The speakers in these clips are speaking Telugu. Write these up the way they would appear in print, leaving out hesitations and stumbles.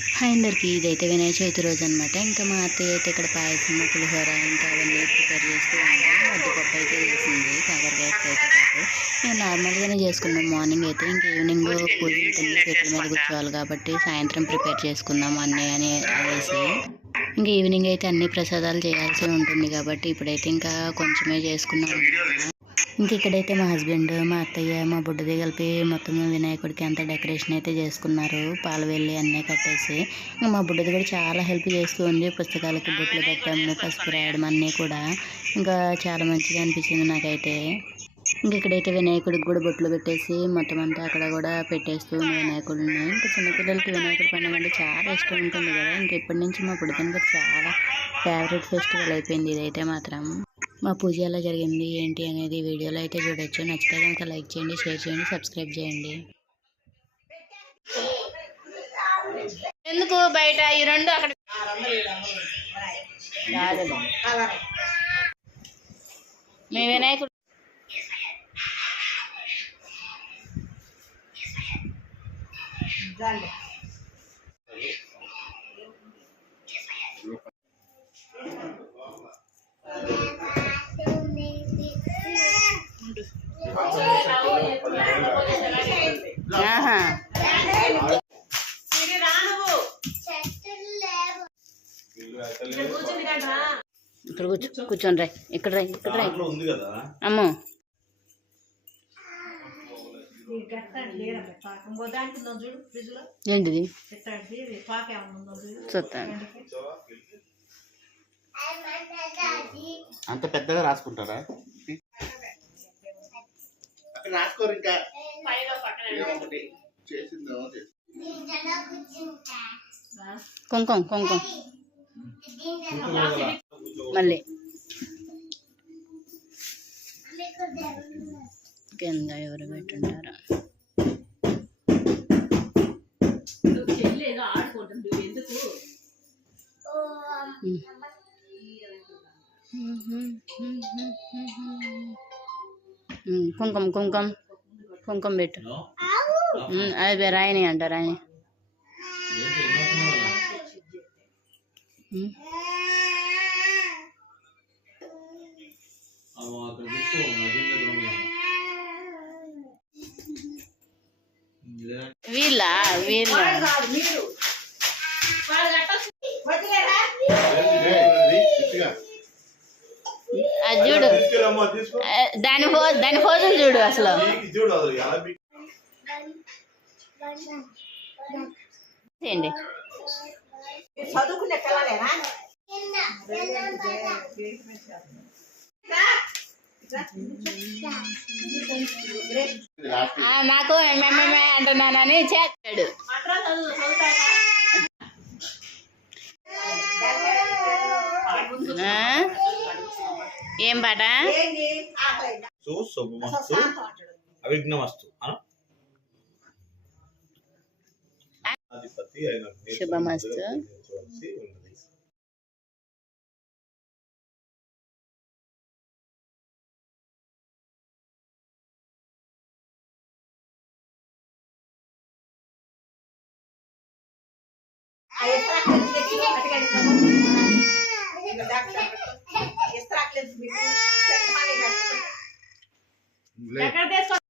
హాయ్ అందరికీ, ఇదైతే వినాయక చవితి రోజు అనమాట. ఇంకా మా అత్తయ్య అయితే ఇక్కడ పాయసం, పులిహోర ఇంకా అవన్నీ ప్రిపేర్ చేస్తూ ఉంది. ముద్దపప్పు అయితే చేసింది, కాకరకాయ అయితే పాటు. మేము నార్మల్గానే చేసుకున్నాం మార్నింగ్ అయితే. ఇంక ఈవినింగ్ పూజ ఉంటుంది, చెట్ల మీద కూర్చోవాలి కాబట్టి సాయంత్రం ప్రిపేర్ చేసుకుందాం అన్నీ అని అనేసి. ఇంకా ఈవినింగ్ అయితే అన్ని ప్రసాదాలు చేయాల్సి ఉంటుంది కాబట్టి ఇప్పుడైతే ఇంకా కొంచెమే చేసుకున్నాం. ఇంక ఇక్కడైతే మా హస్బెండ్, మా అత్తయ్య, మా బుడ్డది కలిపి మొత్తం వినాయకుడికి అంతా డెకరేషన్ అయితే చేసుకున్నారు. పాలు వెళ్ళి అన్నీ కట్టేసి. ఇంకా మా బుడ్డది కూడా చాలా హెల్ప్ చేస్తూ ఉంది. పుస్తకాలకి బొట్లు పెట్టాము, పసుపు రాయడం అన్నీ కూడా. ఇంకా చాలా మంచిగా అనిపించింది నాకైతే. ఇంక ఇక్కడైతే వినాయకుడికి కూడా బొట్లు పెట్టేసి మొత్తం అంతా అక్కడ కూడా పెట్టేస్తూ ఉంది వినాయకుడిని. ఇంకా చిన్నపిల్లలకి వినాయకుడి పండుగ అంటే చాలా ఇష్టం ఉంటుంది కదా. ఇంక ఇప్పటి నుంచి మా బుడ్డది చాలా ఫేవరెట్ ఫెస్టివల్ అయిపోయింది ఇదైతే మాత్రం. మా పూజ ఎలా జరిగింది ఏంటి అనేది వీడియోలో అయితే చూడొచ్చు. నచ్చితే కనుక లైక్ చేయండి, షేర్ చేయండి, సబ్స్క్రైబ్ చేయండి. ఎందుకు బయట ఈ రెండు అక్కడ మీ వినాయకుడు ఇక్కడ కూర్చోండి రా, ఇక్కడ రా, ఇక్కడ రా అమ్మో. ఏంటిది చూస్తాను. అంత పెద్దగా రాసుకుంటారా? రాసుకోరు ఇంకా కుంకుమ కుంకుమ మళ్ళీ కింద ఎవరు పెట్టుంటారా? కుంకుమ కుంకుమ కుంకుమ పెట్టు. అది రాయని అంట, రాయని. వీళ్ళ వీళ్ళ అది చూడు, దాని ఫోజులు చూడు అసలు. చేయండి. నాకు మేమే అంటున్నానని చేస్తాడు. ఏం పాట? అవిఘ్నమస్తు శుభమస్తు.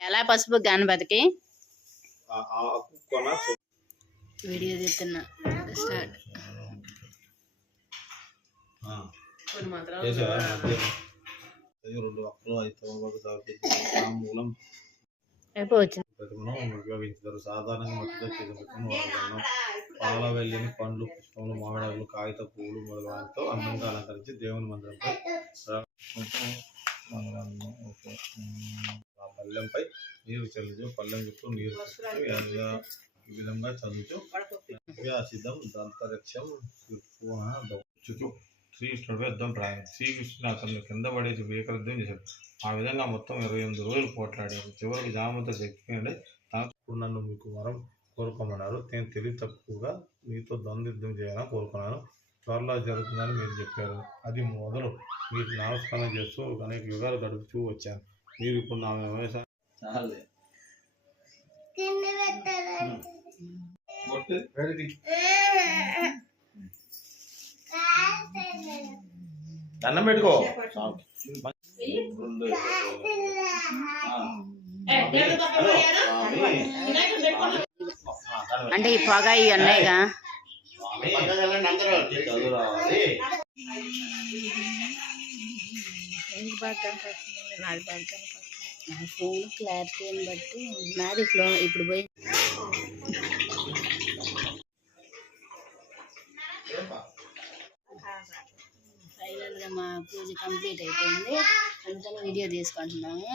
ఎలా పసుపు గణపతికి వీడియో తీస్తున్నా. స్టార్ట్. సాధారణంగా పాల వెల్లిని, పండ్లు, పుష్పములు, మామిడాకులు, కాగిత పువ్వులు మొదలైనతో అందంగా అలంకరించి దేవుని మందిరంపై పల్లెంపై నీరు చల్లుతూ, పల్లెం చుట్టూ నీరు ఈ విధంగా చల్లుతూ సిద్ధం దంతరక్షం చుట్టూ శ్రీకృష్ణుడిపై యుద్ధం ప్రాయం. శ్రీకృష్ణుడు అతను కింద పడేసి భీకరయుద్ధం చేశాడు. ఆ విధంగా మొత్తం 28 రోజులు పోట్లాడారు. చివరికి జామంత శక్తి తనకు నన్ను మీకు వరం కోరుకోమన్నారు. నేను తెలివి తక్కువగా మీతో ద్వంద్వ చేయాలని కోరుకున్నాను. త్వరలో జరుగుతుందని మీరు చెప్పారు. అది మొదలు మీరు నమస్కారం చేస్తూ అనేక యుగాలు గడుపుతూ వచ్చాను. మీరు ఇప్పుడు నా వయసు దండం పెట్టుకో అంటే ఈ పొగ ఇవి ఉన్నాయిగా. ఫోన్ క్లారిటీని బట్టి నాది ఫ్లో ఇప్పుడు పోయి ఫైనల్గా మా పూజ కంప్లీట్ అయిపోయింది. అందుకని వీడియో తీసుకుంటున్నాము.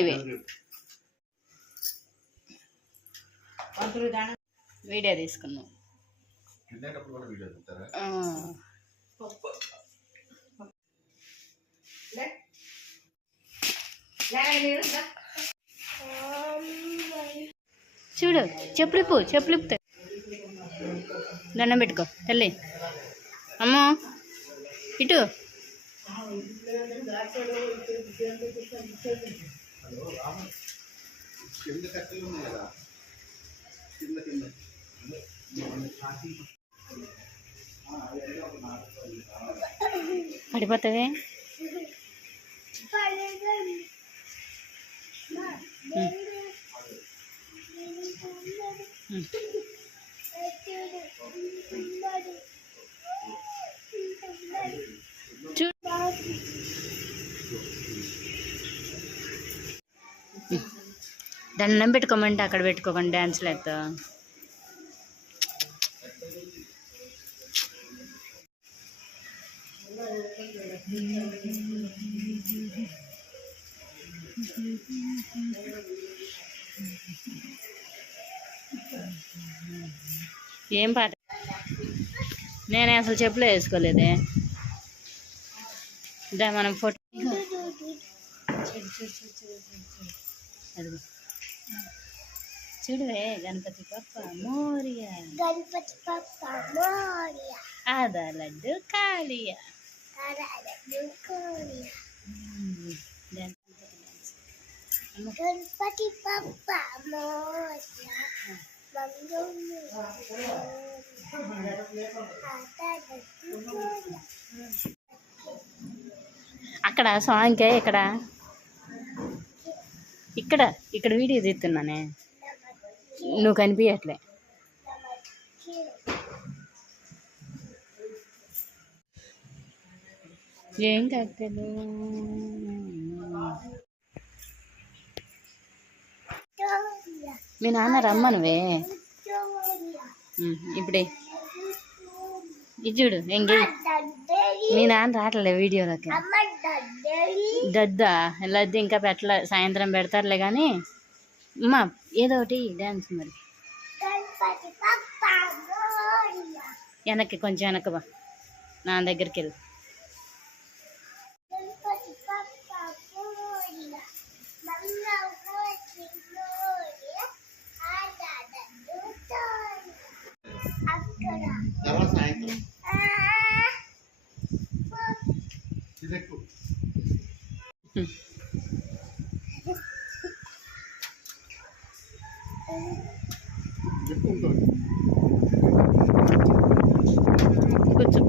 ఇవే వీడియో తీసుకున్నాం. చూడు చెప్పులిప్పు చెప్పులిప్పు దండం పెట్టుకో తల్లి. అమ్మో ఇటు పడిపోతుంది. దండం పెట్టుకోమంటే అక్కడ పెట్టుకోకండి డ్యాన్స్లు అయితే. ఏం పాట? నేనే అసలు చెప్పులే వేసుకోలేదే. దా మనం ఫోటో చూడవే. గణపతి పప్ప మోరియా, గణపతి పప్ప మోరియా, ఆదా లడ్డు కాళియా, గణపతి పప్ప మోరియా. అక్కడ సాంగ్కే ఇక్కడ ఇక్కడ ఇక్కడ వీడియో తీస్తున్నానే, నువ్వు కనిపించట్లే. ఏం కట్టెలు మీ నాన్న రమ్మనువే. ఇప్పుడే ఇది చూడు ఎంగే. మీ నాన్న రావట్లే వీడియోలోకి. దద్దా లద్దు ఇంకా పెట్టలే, సాయంత్రం పెడతారులే. కానీ అమ్మా ఏదో ఒకటి డ్యాన్స్ మరి. వెనక్కి కొంచెం వెనక్కి బా, నా దగ్గరికి వెళ్ళు. కూర్చో.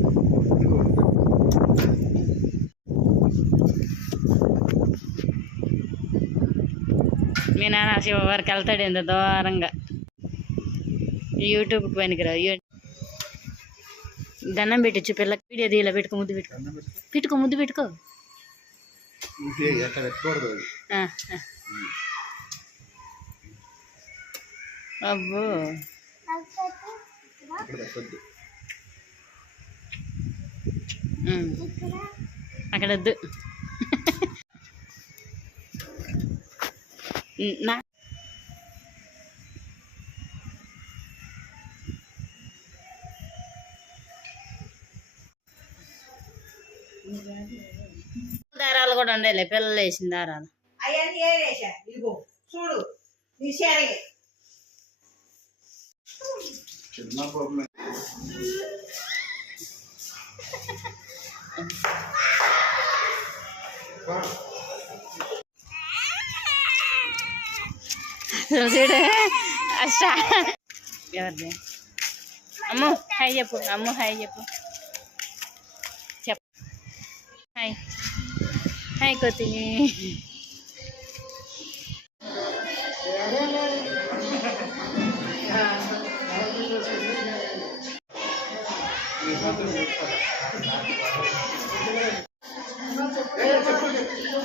మీ నాన్న శివ వరకు వెళ్తాడు ఎంత దూరంగా. యూట్యూబ్కి పనికిరావు. దండం పెట్టచ్చు పిల్లకి. వీడియో తీయాల. పెట్టుకో ముద్దు పెట్టుకో. పెట్టుకో ముద్దు పెట్టుకో. అబ్బో అక్కడ వద్దు. నా దారాలు కూడా ఉండాలి. పిల్లలు వేసిన దారాలు చూడు. చూడు అష్టా ఎవరిది అమ్ము హాయ్ చెప్పు అమ్ము హాయ్ చెప్పు చెప్పు హాయ్ హాయ్ కోతి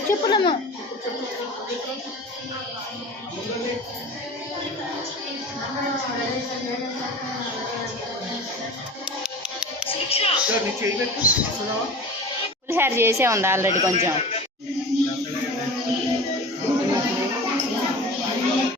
చెప్పులమ్మా పులిహోర చేసే ఉంది ఆల్రెడీ కొంచెం